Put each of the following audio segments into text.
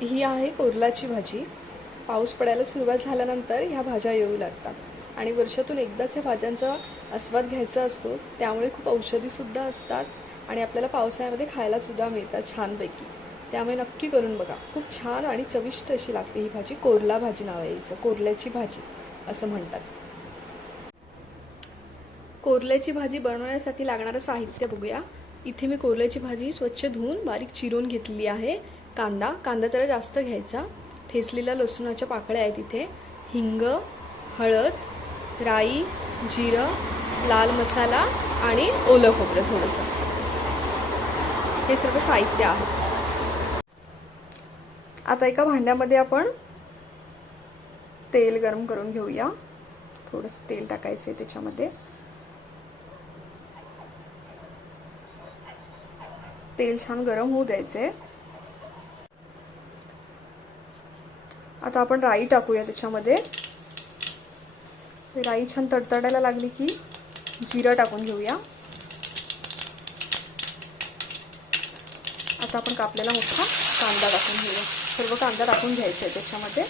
ही आहे कोरलाची भाजी। पाऊस पडायला सुरुवात झाल्यानंतर ह्या भाज्या येऊ लागतात आणि वर्षातून एकदाच ह्या भाज्यांचा आस्वाद घ्यायचा असतो, त्यामुळे खूप औषधीसुद्धा असतात आणि आपल्याला पावसाळ्यामध्ये खायलासुद्धा मिळतात छानपैकी। त्यामुळे नक्की करून बघा, खूप छान आणि चविष्ट अशी लागते ही भाजी। कोरला भाजी नाव आहे हिचं, कोरल्याची भाजी असं म्हणतात। कोरल्याची भाजी बनवण्यासाठी लागणारं साहित्य बघूया। इथे मी कोरल्याची भाजी स्वच्छ धुवून बारीक चिरून घेतलेली आहे। कांदा जरा जास्त घ्यायचा, ठेचलेल्या लसूणाच्या पाकळ्या आहेत इथे, हिंग, हळद, राई, जिरं, लाल मसाला आणि ओलं खोबरं थोडंसं, हे सर्व साहित्य आहे। आता एका भांड्यामध्ये आपण तेल गरम करून घेऊया। थोडंसं तेल टाकायचं आहे त्याच्यामध्ये। तेल छान गरम होऊ द्यायचे। आता आपण राई टाकूया त्याच्यामध्ये। राई छान तडतडायला लागली की जिरं टाकून घेऊया। आता आपण कापलेला मोठा कांदा टाकून घेऊया। सर्व कांदा टाकून घ्यायचा आहे त्याच्यामध्ये।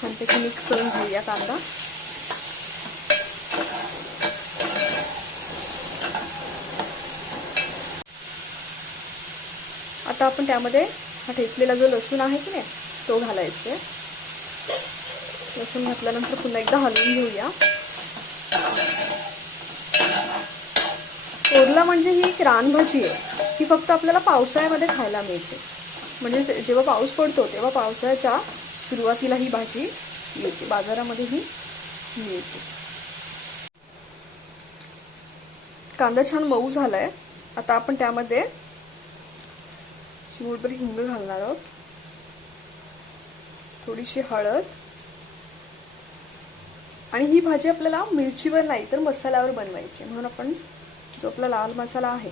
छानपैकी मिक्स करून घेऊया कांदा। आता आपण त्यामध्ये हा ठेचलेला जो लसूण आहे की नाही तो घालायचा आहे। लसूण घातल्यानंतर पुन्हा एकदा हलवून घेऊया। कोरला म्हणजे ही एक रानभाजी आहे, ही फक्त आपल्याला पावसाळ्यामध्ये खायला मिळते। म्हणजे जेव्हा पाऊस पडतो तेव्हा पावसाळ्याच्या सुरुवातीला ही भाजी येते, बाजारामध्ये ही मिळते। कांदा छान मऊ झालाय। आता आपण त्यामध्ये चिमूटभर हिंग घालणार आहोत, थोडीशी हळद, आणि ही भाजी आपल्याला मिरचीवर नाही तर मसाल्यावर बनवायची, म्हणून आपण जो आपला लाल मसाला आहे,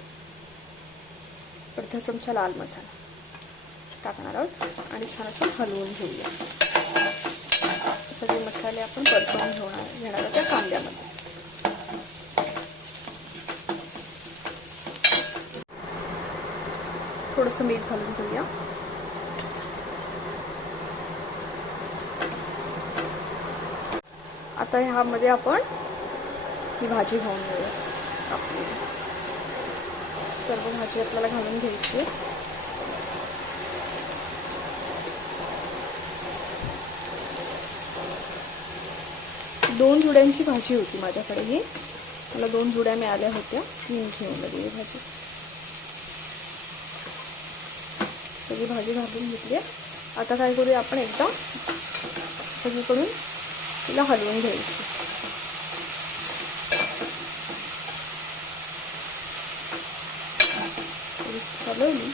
अर्धा चमचा लाल मसाला टाकणार आहोत आणि छान असं हलवून घेऊया। सगळे मसाले आपण परतवून घेणार आहोत त्या कांद्यामध्ये। थोडंसं मीठ घालून घेऊया। आता ह्यामध्ये आपण ही भाजी घालून घेऊया। सर्व भाजी आपल्याला घालून घ्यायची आहे। दोन जुड्यांची भाजी होती माझ्याकडे ही, मला 2 जुड्या मिळाल्या होत्या, मी घेऊन आली ही भाजी। सगळी भाजी घालून घेतली। आता काय करूया आपण, एकदा सगळीकडून तिला हलवून घ्यायची। हलवली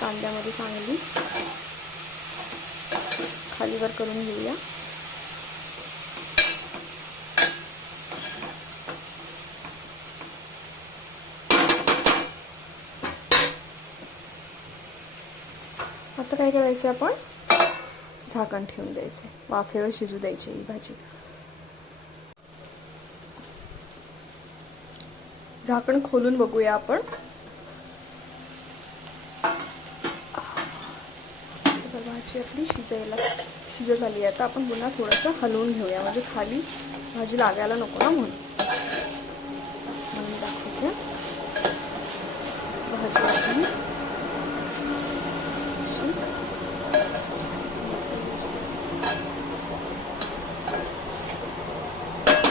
कांद्यामध्ये चांगली खालीवर करून घेऊया। आता काय करायचं, आपण झाकण ठेवून द्यायचं, वाफेवर शिजू द्यायची ही भाजी। झाकण खोलून बघूया आपण। भाजी आपली शिजत आली। आता आपण पुन्हा थोडंसं हलवून घेऊया, म्हणजे खाली भाजी लागायला नको ना, म्हणून दाखवते भाजी।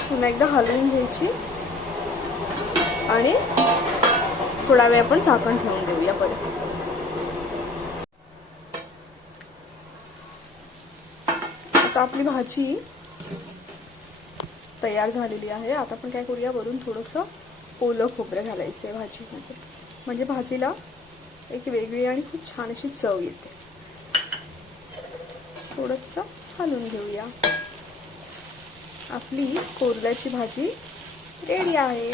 पुन्हा एकदा हलवून घ्यायची आणि थोडा वेळ आपण झाकण ठेवून देऊया परत। आता आपली भाजी तयार झालेली आहे। आता आपण काय करूया, वरून थोडंसं ओलं खोबरं घालायचं आहे भाजीमध्ये, म्हणजे भाजीला एक वेगळी आणि खूप छान अशी चव येते। थोडंसं हलवून घेऊया। आपली कोरल्याची भाजी रेडी आहे।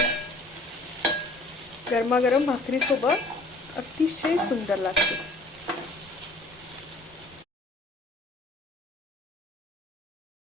गरमागरम भाकरीसोबत अतिशय सुंदर लागते।